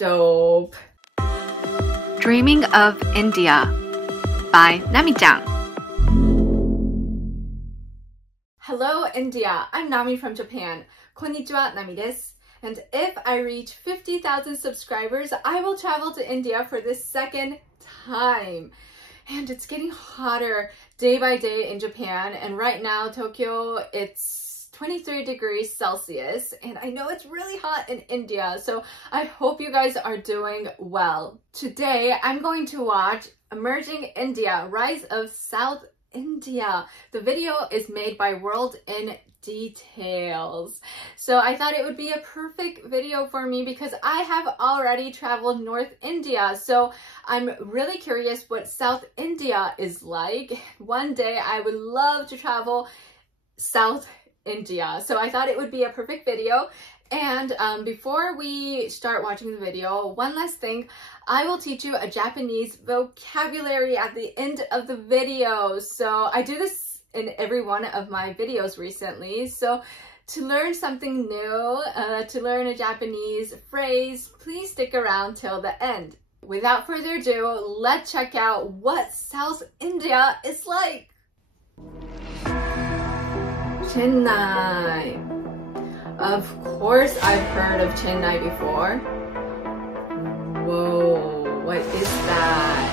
Dope. Dreaming of India by Nami-chan. Hello India, I'm Nami from Japan. Konnichiwa, Nami desu. And if I reach 50,000 subscribers, I will travel to India for the second time. And it's getting hotter day by day in Japan. And right now, Tokyo, it's 23 degrees Celsius. And I know it's really hot in India. So I hope you guys are doing well. Today, I'm going to watch Emerging India, Rise of South India. The video is made by World in Details. So I thought it would be a perfect video for me because I have already traveled North India. So I'm really curious what South India is like. One day I would love to travel South India. So I thought it would be a perfect video. And before we start watching the video, one last thing, I will teach you a Japanese vocabulary at the end of the video. So I do this in every one of my videos recently. So to learn something new, to learn a Japanese phrase, please stick around till the end. Without further ado, let's check out what South India is like. Chennai. Of course I've heard of Chennai before. Whoa, what is that?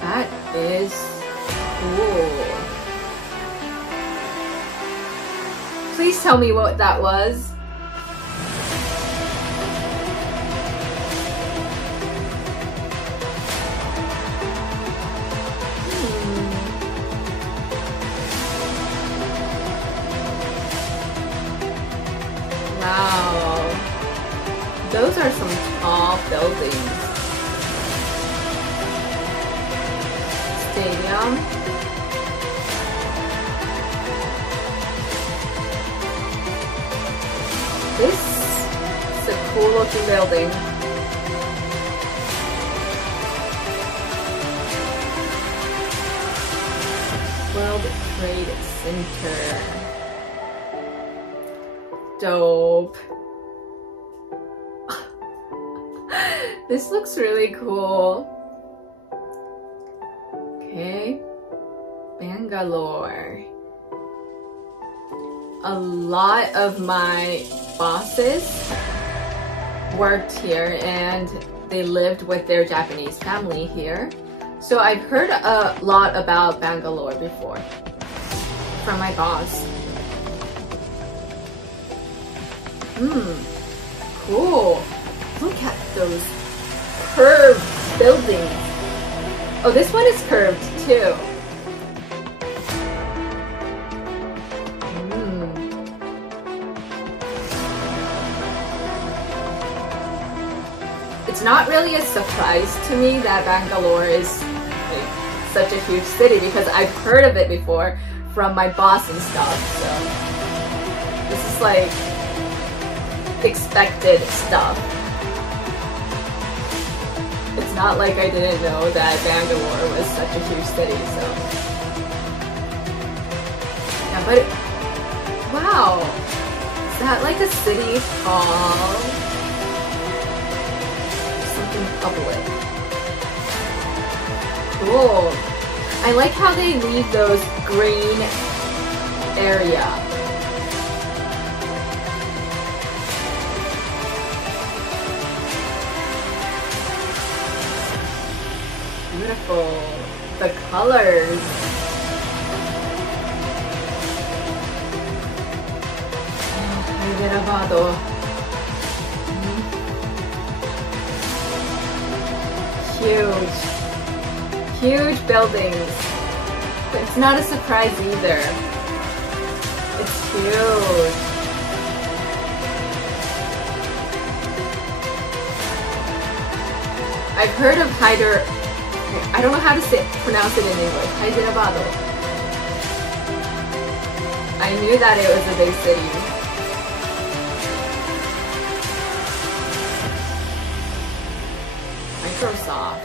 That is cool. Please tell me what that was. Wow, those are some tall buildings. Stadium. This is a cool looking building. World Trade Center. Dope. This looks really cool. Okay, Bangalore. A lot of my bosses worked here and they lived with their Japanese family here. So I've heard a lot about Bangalore before from my boss. Cool. Look at those curved buildings. Oh, this one is curved too. It's not really a surprise to me that Bangalore is like such a huge city because I've heard of it before from my boss and stuff. So this is like expected stuff. It's not like I didn't know that Bangalore was such a huge city, so. Yeah, but, wow. Is that like a city hall? Something public. Cool. I like how they leave those green area. Beautiful. The colors. Hyderabad. Huge buildings. But it's not a surprise either. It's huge. I've heard of I don't know how to pronounce it in English. Hyderabad. I knew that it was a big city. Microsoft.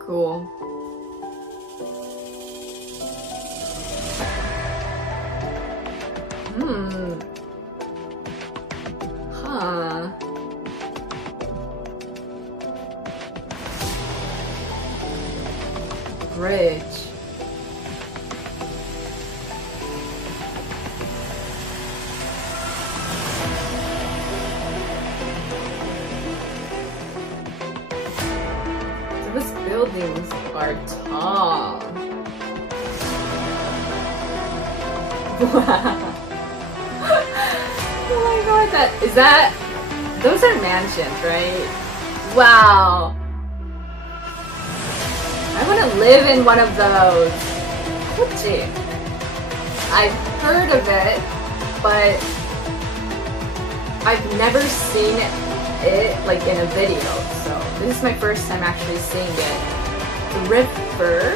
Cool. bridge. Those buildings are tall. Wow. Oh my god, those are mansions, right? Wow. I want to live in one of those. Gee. I've heard of it, but I've never seen it like in a video. So this is my first time actually seeing it. The river.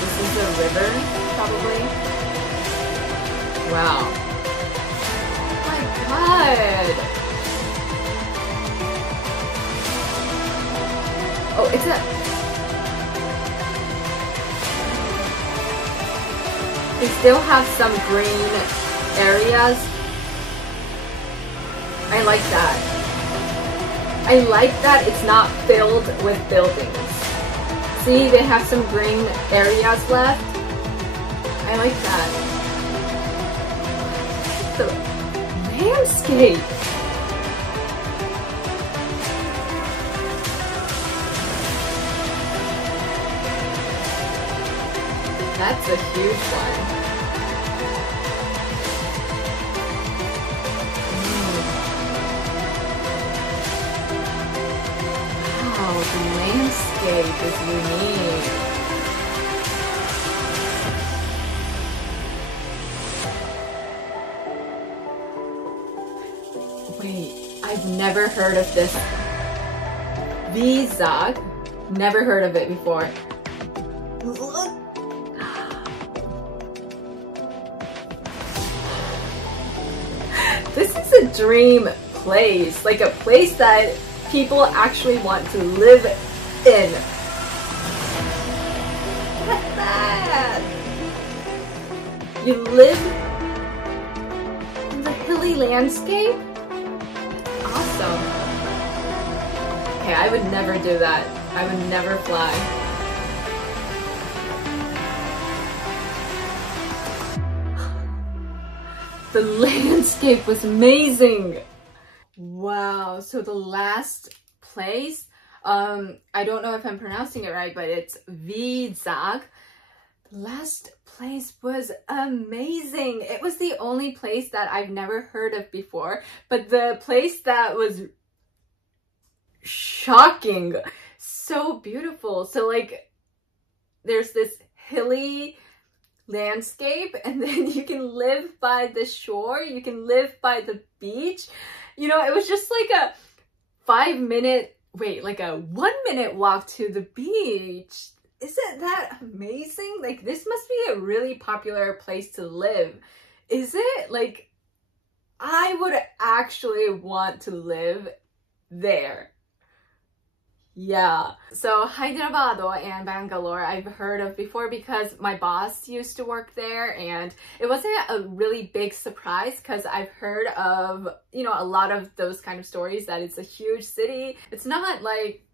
This is a river, probably. Wow. Oh my god. Oh, it's they still have some green areas. I like that. I like that it's not filled with buildings. See, they have some green areas left. I like that. The landscape. That's a huge one. Wow, the landscape is unique. Wait, I've never heard of this. Vizag. Never heard of it before. This is a dream place, like a place that people actually want to live in. Look at that! You live in the hilly landscape? Awesome. Okay, I would never do that. I would never fly. The landscape was amazing. Wow, so the last place, I don't know if I'm pronouncing it right, but it's Vizag. The last place was amazing. It was the only place that I've never heard of before, but the place that was shocking, so beautiful. So like, there's this hilly landscape, and then you can live by the shore, you can live by the beach. You know, it was just like a 5-minute wait, like a 1-minute walk to the beach. Isn't that amazing? Like, this must be a really popular place to live. Is it? Like, I would actually want to live there. Yeah. So Hyderabad and Bangalore I've heard of before because my boss used to work there, and it wasn't a really big surprise because I've heard of, you know, a lot of those kind of stories that it's a huge city. It's not like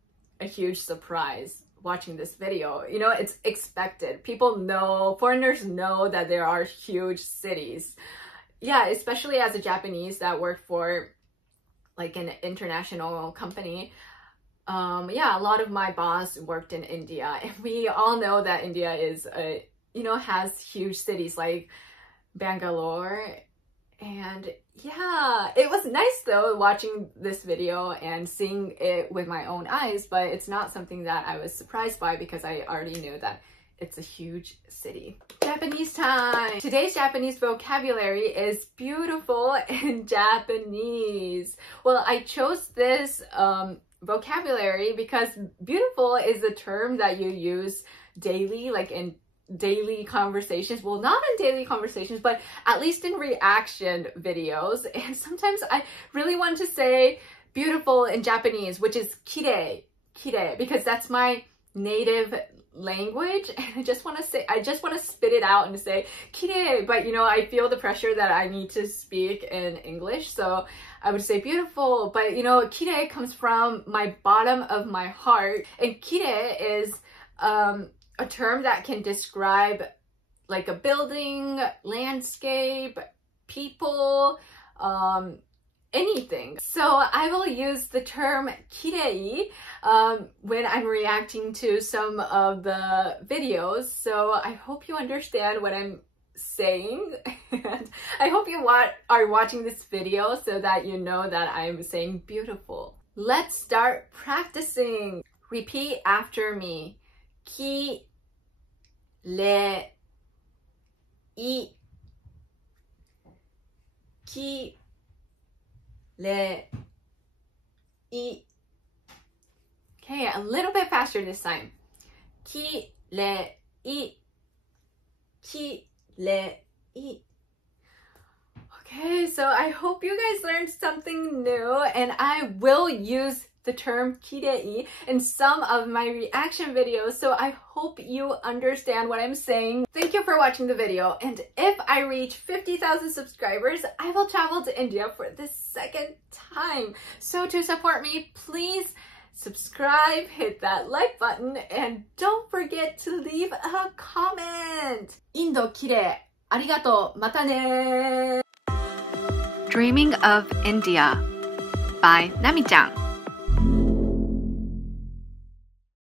a huge surprise watching this video. You know, it's expected. People know, foreigners know that there are huge cities. Yeah, especially as a Japanese that worked for like an international company. Yeah, a lot of my boss worked in India, and we all know that India is you know, has huge cities like Bangalore. And yeah, it was nice though watching this video and seeing it with my own eyes, but it's not something that I was surprised by because I already knew that it's a huge city. Japanese time! Today's Japanese vocabulary is beautiful in Japanese. Well, I chose this vocabulary because beautiful is a term that you use daily, like in daily conversations. Well, not in daily conversations, but at least in reaction videos. And sometimes I really want to say beautiful in Japanese, which is kirei, kirei, because that's my native language, and I just want to spit it out and say kirei, but you know, I feel the pressure that I need to speak in English, so I would say beautiful, but you know, kirei comes from my bottom of my heart, and kirei is a term that can describe like a building, landscape, people, anything. So I will use the term kirei when I'm reacting to some of the videos. So I hope you understand what I'm saying, and I hope you are watching this video so that you know that I'm saying beautiful. Let's start practicing. Repeat after me. Ki, le, I. Ki, le, I. Okay, a little bit faster this time. Ki, le, I. Ki, le, I. Okay, so I hope you guys learned something new, and I will use the term kirei in some of my reaction videos, so I hope you understand what I'm saying. Thank you for watching the video, and if I reach 50,000 subscribers, I will travel to India for the second time. So to support me, please subscribe, hit that like button, and don't forget to leave a comment. Indo kirei. Arigato. Mata ne. Dreaming of India by Nami-chan.